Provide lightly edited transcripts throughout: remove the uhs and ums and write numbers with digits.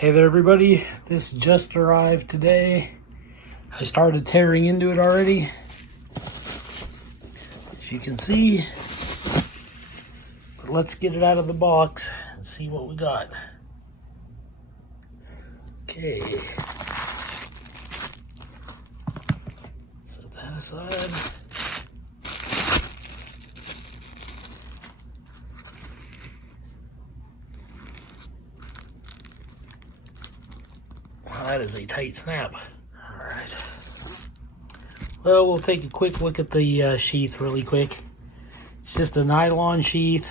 Hey there everybody, this just arrived today. I started tearing into it already, as you can see. But let's get it out of the box and see what we got. Okay. Set that aside. That is a tight snap. All right. Well, we'll take a quick look at the sheath really quick. It's just a nylon sheath.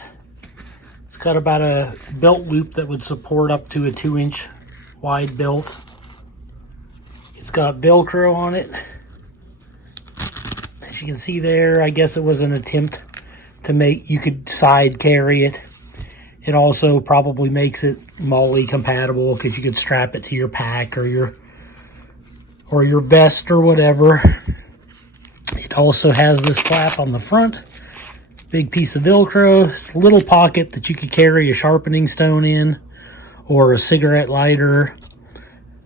It's got about a belt loop that would support up to a 2-inch wide belt. It's got Velcro on it. As you can see there, I guess it was an attempt to make, you could side carry it. It also probably makes it molle compatible because you could strap it to your pack or your vest or whatever. It also has this flap on the front, big piece of Velcro, it's a little pocket that you could carry a sharpening stone in, or a cigarette lighter,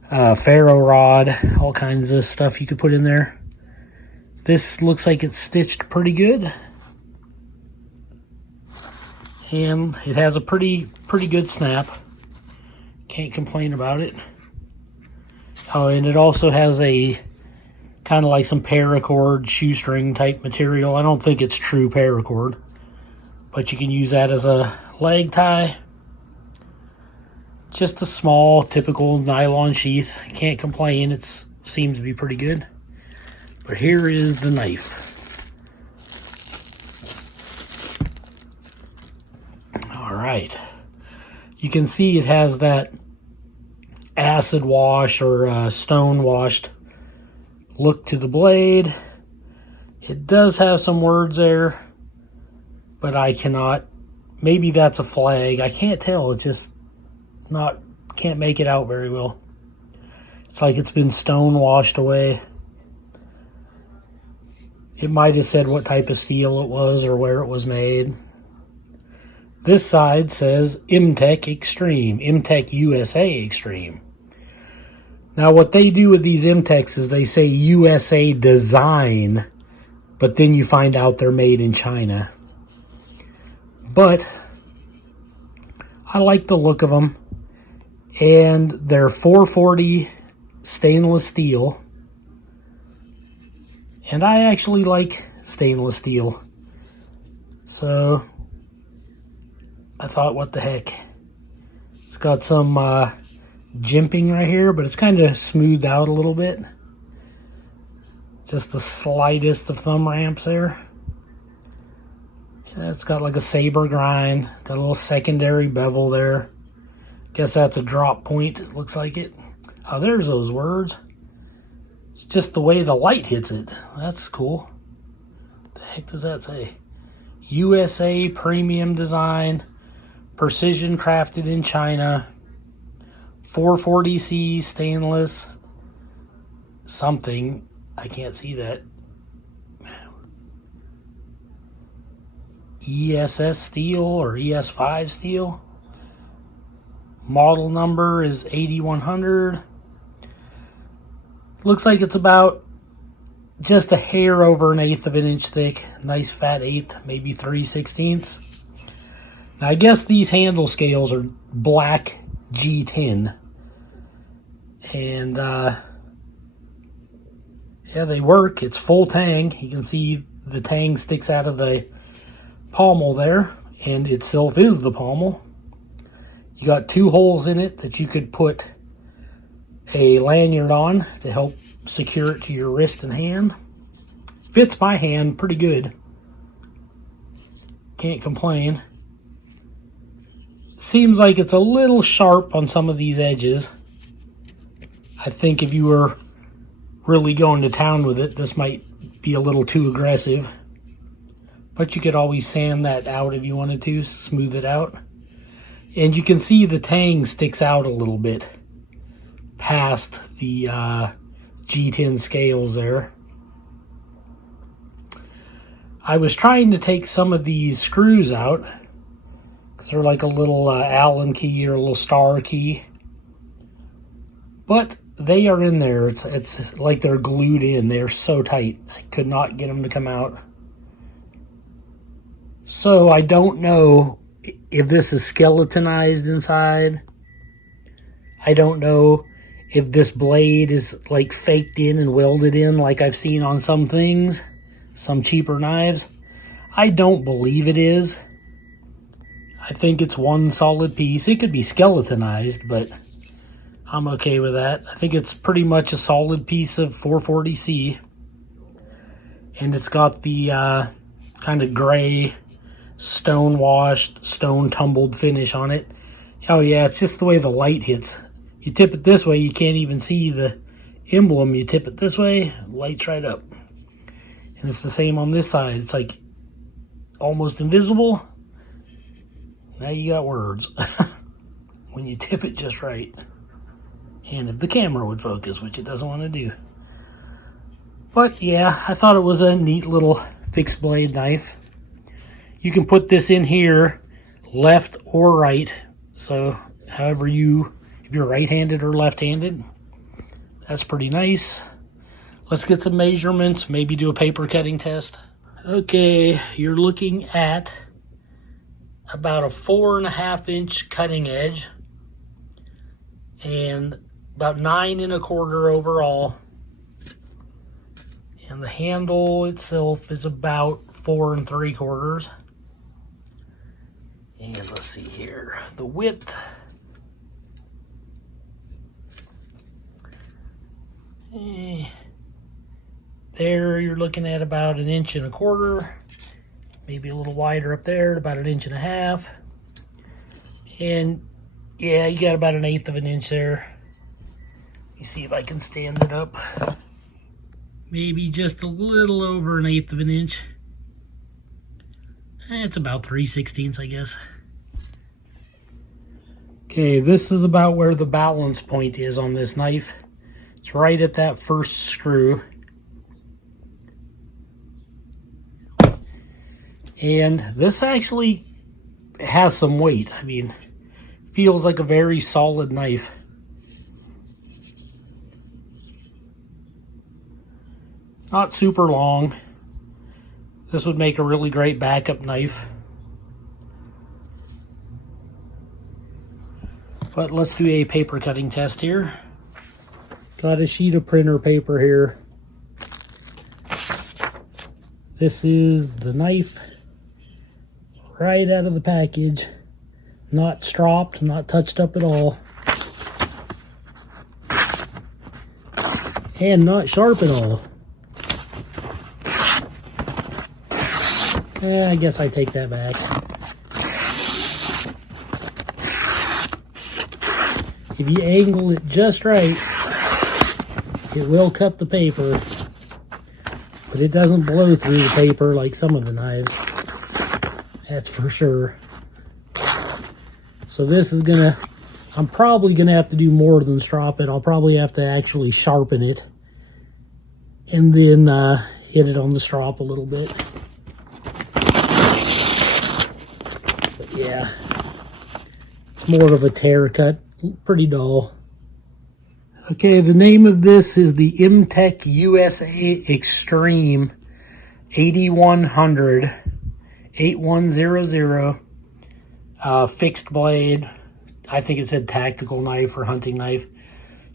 ferro rod, all kinds of stuff you could put in there. This looks like it's stitched pretty good. And it has a pretty good snap. Can't complain about it. Oh, and it also has a kind of like some paracord shoestring type material. I don't think it's true paracord, but you can use that as a leg tie. Just a small, typical nylon sheath. Can't complain. It seems to be pretty good. But here is the knife. Right, you can see it has that acid wash or stone washed look to the blade. It does have some words there, but I cannot, maybe that's a flag, I can't tell. It's just can't make it out very well. It's like it's been stone washed away. It might have said what type of steel it was or where it was made. This side says Mtech Extreme, Mtech USA Extreme. Now what they do with these Mtechs is they say USA design, but then you find out they're made in China. But I like the look of them, and they're 440 stainless steel, and I actually like stainless steel. So I thought, what the heck. It's got some jimping right here, but it's kind of smoothed out a little bit. Just the slightest of thumb ramps there. Yeah, it's got like a saber grind. Got a little secondary bevel there. Guess that's a drop point, it looks like it. Oh, there's those words. It's just the way the light hits it. That's cool. What the heck does that say? USA Premium Design. Precision crafted in China, 440C stainless, something, I can't see that. ESS steel or ES5 steel. Model number is 8100. Looks like it's about just a hair over 1/8 of an inch thick. Nice fat eighth, maybe 3/16. Now, I guess these handle scales are black G10. And, yeah, they work. It's full tang. You can see the tang sticks out of the pommel there, and itself is the pommel. You got 2 holes in it that you could put a lanyard on to help secure it to your wrist and hand. Fits my hand pretty good. Can't complain. Seems like it's a little sharp on some of these edges. I think if you were really going to town with it, this might be a little too aggressive. But you could always sand that out if you wanted to, smooth it out. And you can see the tang sticks out a little bit past the G10 scales there. I was trying to take some of these screws out, because they're like a little Allen key or a little star key. But they are in there. It's like they're glued in. They're so tight. I could not get them to come out. So I don't know if this is skeletonized inside. I don't know if this blade is like faked in and welded in like I've seen on some things, some cheaper knives. I don't believe it is. I think it's one solid piece. It could be skeletonized, but I'm okay with that. I think it's pretty much a solid piece of 440C. And it's got the kind of gray, stone washed, stone tumbled finish on it. Oh yeah, it's just the way the light hits. You tip it this way, you can't even see the emblem. You tip it this way, lights right up. And it's the same on this side. It's like almost invisible. Now you got words. When you tip it just right. And if the camera would focus, which it doesn't want to do. But yeah, I thought it was a neat little fixed blade knife. You can put this in here, left or right. So however if you're right-handed or left-handed, that's pretty nice. Let's get some measurements, maybe do a paper cutting test. Okay, you're looking at about a 4.5-inch cutting edge and about 9 1/4 overall. And the handle itself is about 4 3/4. And let's see here, the width. There you're looking at about 1 1/4 inches, maybe a little wider up there, about 1.5 inches. And yeah, you got about 1/8 of an inch there. Let me see if I can stand it up. Maybe just a little over 1/8 of an inch. It's about 3/16, I guess. Okay, this is about where the balance point is on this knife. It's right at that first screw. And this actually has some weight. I mean, feels like a very solid knife. Not super long. This would make a really great backup knife. But let's do a paper cutting test here. Got a sheet of printer paper here. This is the knife right out of the package. Not stropped, not touched up at all. And not sharp at all. I guess I take that back. If you angle it just right, it will cut the paper, but it doesn't blow through the paper like some of the knives. That's for sure. So this is I'm probably gonna have to do more than strop it. I'll probably have to actually sharpen it and then hit it on the strop a little bit. But yeah, it's more of a tear cut, pretty dull. Okay, the name of this is the Mtech USA Extreme 8100 8100 fixed blade. I think it said tactical knife or hunting knife.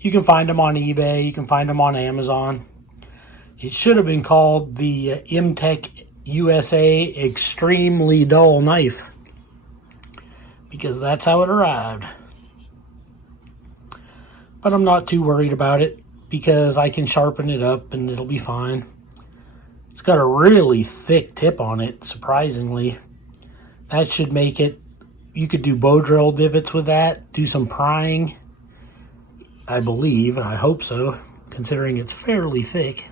You can find them on eBay. You can find them on Amazon. It should have been called the Mtech USA Extremely Dull Knife, because that's how it arrived. But I'm not too worried about it because I can sharpen it up and it'll be fine. It's got a really thick tip on it, surprisingly. That should make it, you could do bow drill divots with that, do some prying, I believe, I hope so, considering it's fairly thick.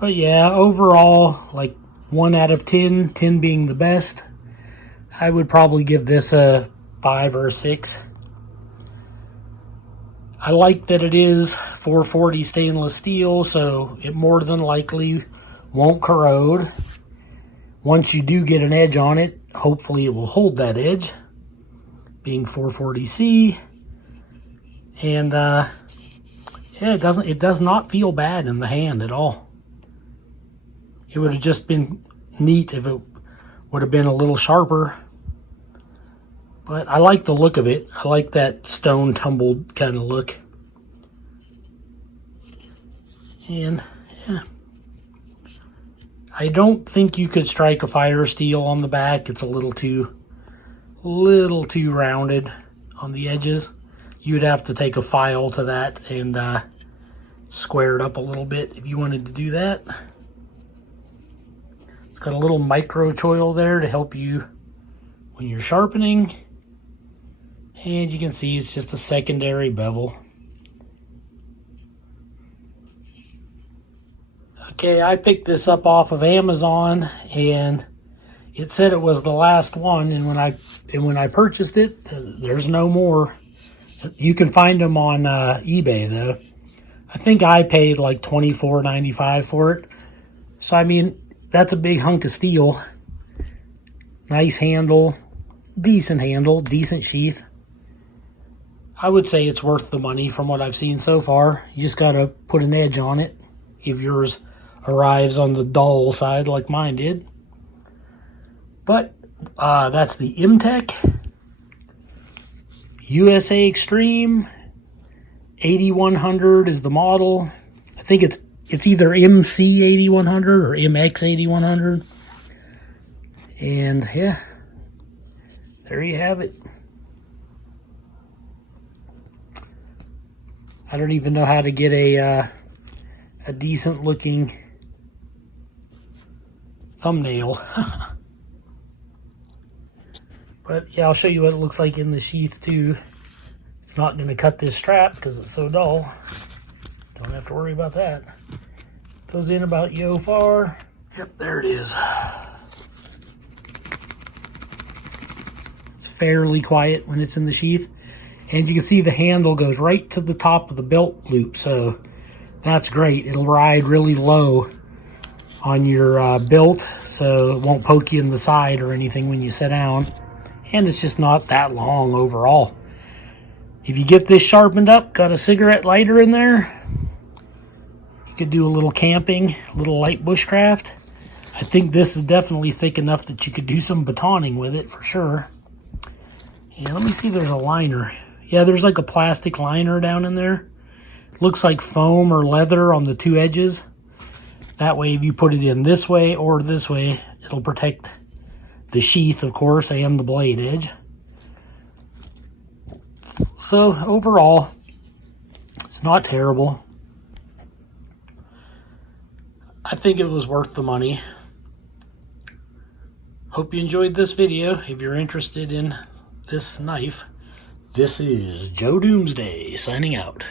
But yeah, overall, like 1 out of 10, 10 being the best, I would probably give this a 5 or a 6. I like that it is 440 stainless steel, so it more than likely won't corrode. Once you do get an edge on it, hopefully it will hold that edge, being 440C. And yeah, it does not feel bad in the hand at all. It would have just been neat if it would have been a little sharper. But I like the look of it. I like that stone tumbled kind of look. And yeah, I don't think you could strike a fire steel on the back. It's a little too rounded on the edges. You'd have to take a file to that and square it up a little bit if you wanted to do that. It's got a little micro choil there to help you when you're sharpening. And you can see it's just a secondary bevel. Okay, I picked this up off of Amazon, and it said it was the last one. And when I purchased it, there's no more. You can find them on eBay though. I think I paid like $24.95 for it. So I mean, that's a big hunk of steel. Nice handle, decent sheath. I would say it's worth the money from what I've seen so far. You just got to put an edge on it if yours arrives on the dull side like mine did. But that's the Mtech USA Extreme. 8100 is the model. I think it's either MC8100 or MX8100. And yeah, there you have it. I don't even know how to get a decent looking thumbnail. But yeah, I'll show you what it looks like in the sheath too. It's not going to cut this strap because it's so dull. Don't have to worry about that. Goes in about yo far. Yep, there it is. It's fairly quiet when it's in the sheath. And you can see the handle goes right to the top of the belt loop, so that's great. It'll ride really low on your belt, so it won't poke you in the side or anything when you sit down. And it's just not that long overall. If you get this sharpened up, got a cigarette lighter in there, you could do a little camping, a little light bushcraft. I think this is definitely thick enough that you could do some batoning with it for sure. And let me see if there's a liner. Yeah, there's like a plastic liner down in there. Looks like foam or leather on the two edges. That way, if you put it in this way or this way, it'll protect the sheath, of course, and the blade edge. So overall, it's not terrible. I think it was worth the money. Hope you enjoyed this video. If you're interested in this knife, this is Joe Doomsday signing out.